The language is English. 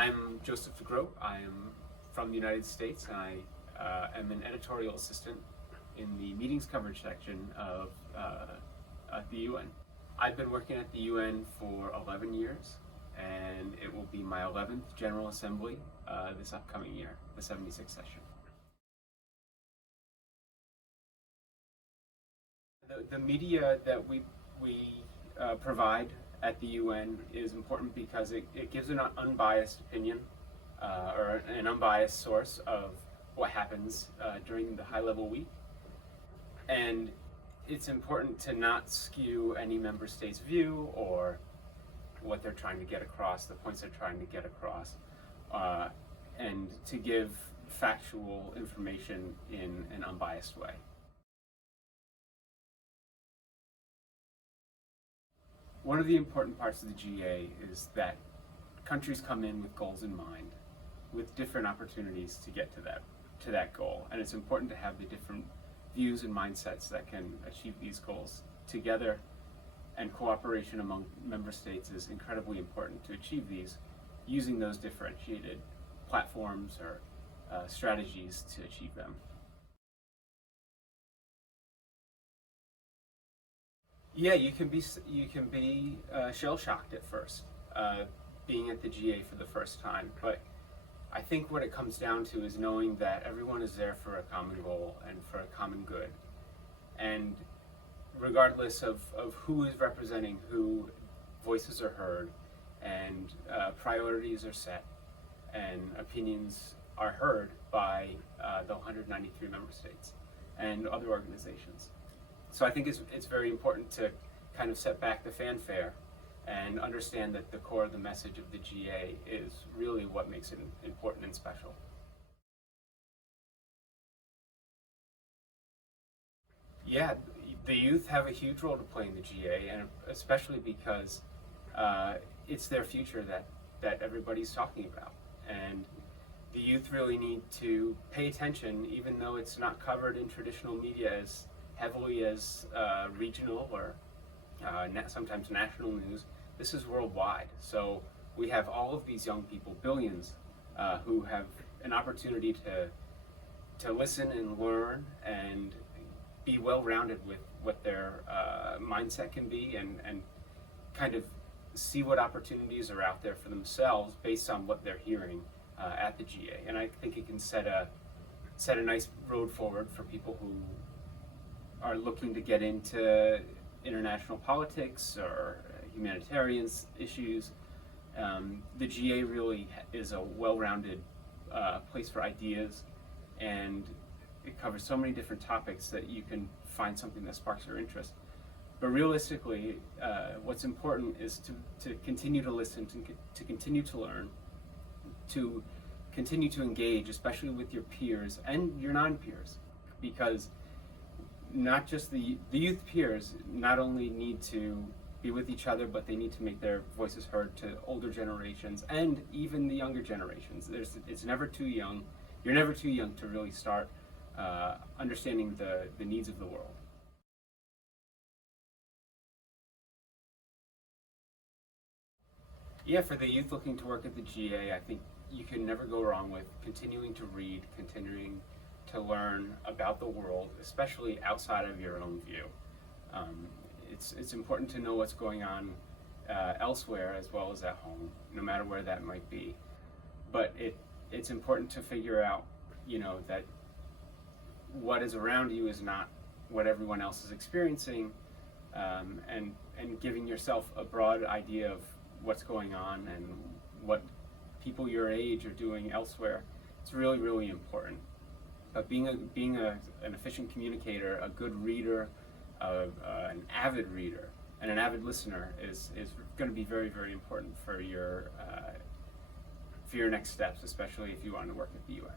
I'm Joseph Degroat. I am from the United States, and I am an editorial assistant in the meetings coverage section of at the UN. I've been working at the UN for 11 years, and it will be my 11th General Assembly this upcoming year, the 76th session. The media that we provide at the UN is important because it gives an unbiased opinion or an unbiased source of what happens during the high-level week. And it's important to not skew any member state's view or what they're trying to get across, the points they're trying to get across, and to give factual information in an unbiased way. One of the important parts of the GA is that countries come in with goals in mind, with different opportunities to get to that goal, and it's important to have the different views and mindsets that can achieve these goals together, and cooperation among member states is incredibly important to achieve these, using those differentiated platforms or strategies to achieve them. Yeah, you can be shell-shocked at first, being at the GA for the first time, but I think what it comes down to is knowing that everyone is there for a common goal and for a common good. And regardless of who is representing who, voices are heard, and priorities are set, and opinions are heard by the 193 member states and other organizations. So I think it's very important to kind of set back the fanfare and understand that the core of the message of the GA is really what makes it important and special. Yeah, the youth have a huge role to play in the GA, and especially because it's their future that everybody's talking about. And the youth really need to pay attention, even though it's not covered in traditional media as heavily as regional or sometimes national news. This is worldwide. So we have all of these young people, billions, who have an opportunity to listen and learn and be well-rounded with what their mindset can be, and kind of see what opportunities are out there for themselves based on what they're hearing at the GA. And I think it can set a nice road forward for people who are looking to get into international politics or humanitarian issues. The GA really is a well-rounded place for ideas, and it covers so many different topics that you can find something that sparks your interest. But realistically, what's important is to continue to listen, to continue to learn, to continue to engage, especially with your peers and your non-peers, because not just the youth peers not only need to be with each other, but they need to make their voices heard to older generations and even the younger generations. It's never too young. You're never too young to really start understanding the needs of the world. Yeah, for the youth looking to work at the GA, I think you can never go wrong with continuing to read, continuing to learn about the world, especially outside of your own view. It's important to know what's going on elsewhere as well as at home, no matter where that might be. But it's important to figure out, that what is around you is not what everyone else is experiencing, and giving yourself a broad idea of what's going on and what people your age are doing elsewhere. It's really, really important. But being an efficient communicator, a good reader, an avid reader, and an avid listener is going to be very, very important for your next steps, especially if you want to work at the UN.